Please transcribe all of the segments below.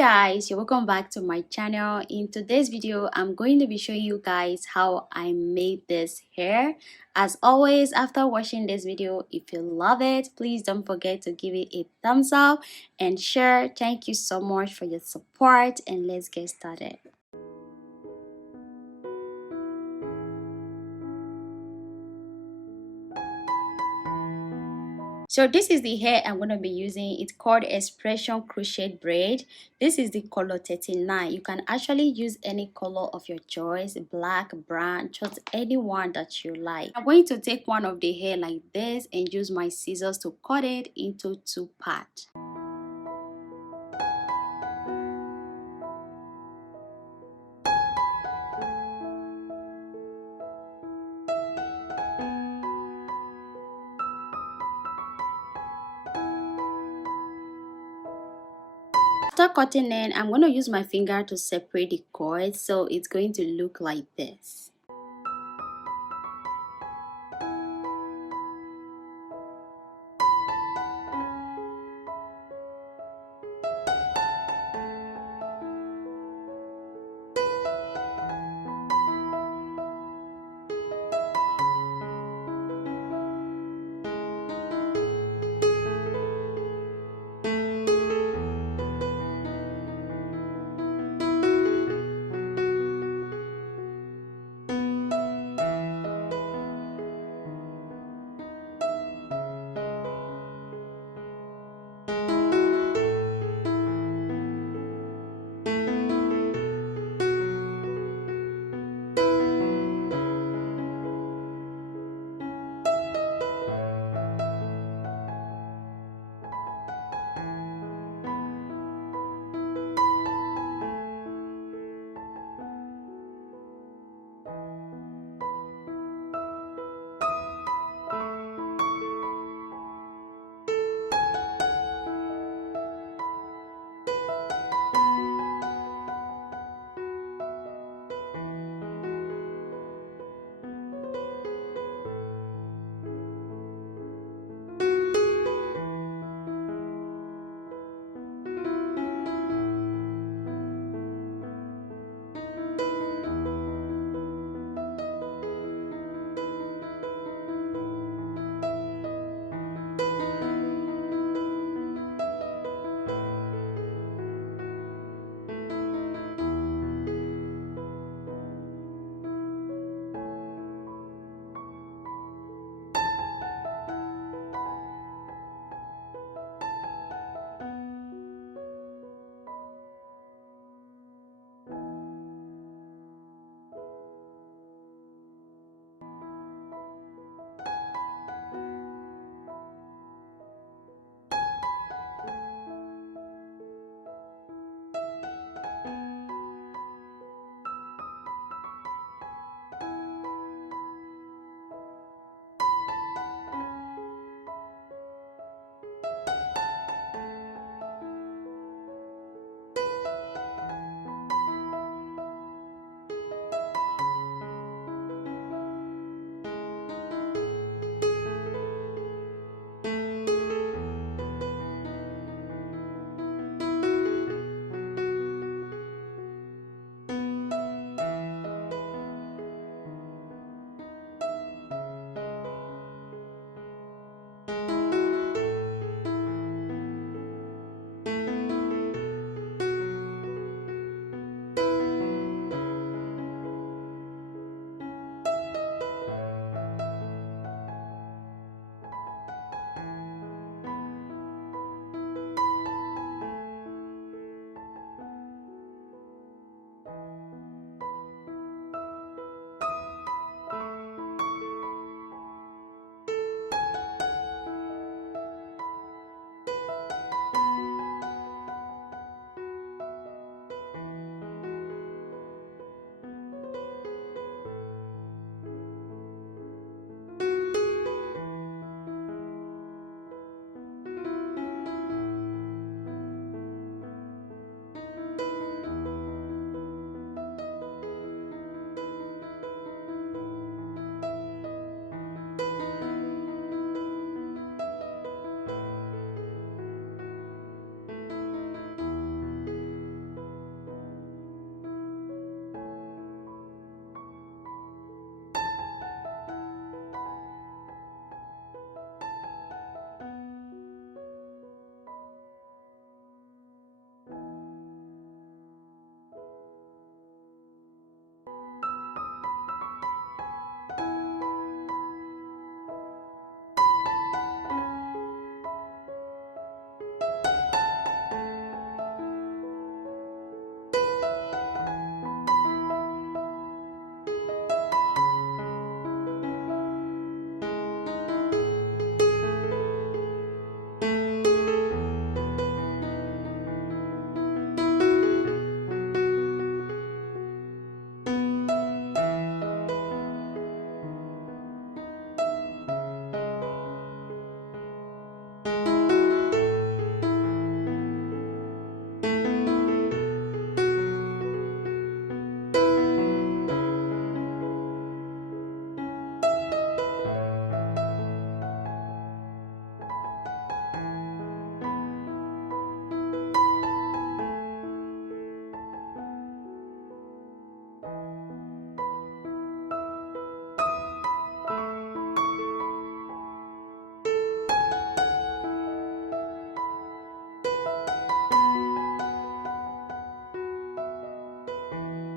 guys, you're welcome back to my channel. In today's video, I'm going to be showing you guys how I made this hair. As always, after watching this video, if you love it, please don't forget to give it a thumbs up and share. Thank you so much for your support, and let's get started. So this is the hair I'm going to be using. It's called Expression Crochet Braid. This is the color 39. You can actually use any color of your choice, black, brown, just any one that you like. I'm going to take one of the hair like this and use my scissors to cut it into 2 parts. After cutting it, I'm going to use my finger to separate the cords, so it's going to look like this.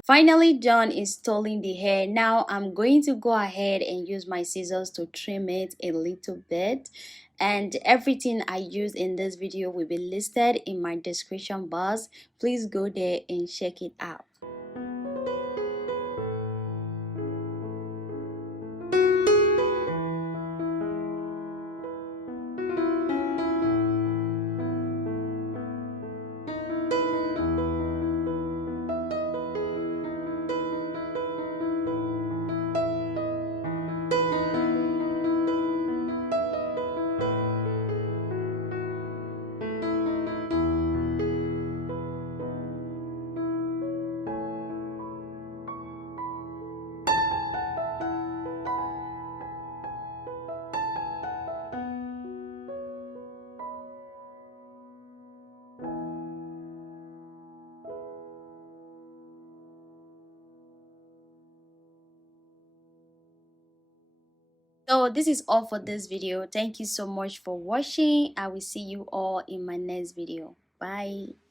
Finally done installing the hair. Now I'm going to go ahead and use my scissors to trim it a little bit, and everything I use in this video will be listed in my description box. Please go there and check it out. So this is all for this video. Thank you so much for watching. I will see you all in my next video. Bye.